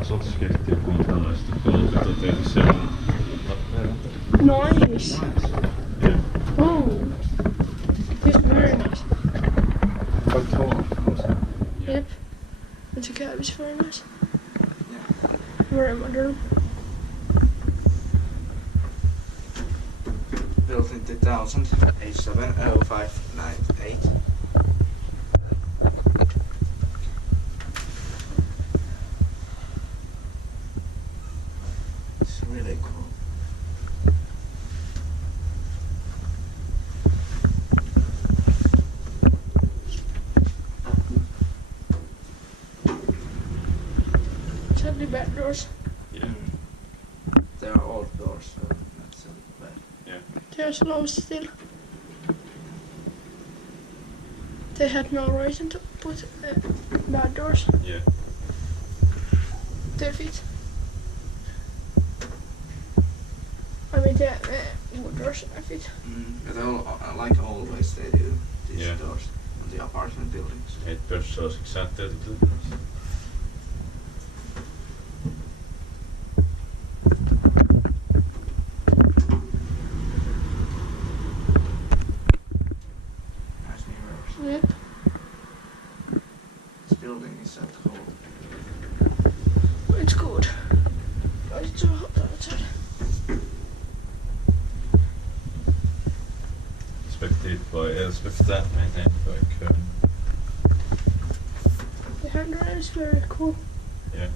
Asutus kehittyy kuin tällaista Koulukatu tehty Lappeenranta. Nice. Yeah. Oh. It's very nice. Quite tall also. Yep. And the cab is very nice. Yeah. Very modern. Built in 2000, H70598. It's really cool. Sadly bad doors. Yeah. They are old doors, so not so bad. Yeah. They're slow still. They had no reason to put bad doors. Yeah. They fit. I mean, the wood doors fit. But like always they do these Yeah. doors on the apartment buildings. 8-persoonlijk zaten. Nice mirrors. Yep. This building is so cold. It's good. But it's too hot outside. Inspected by Elspecta, maintained by Kone. The handrail is very cool. Yeah.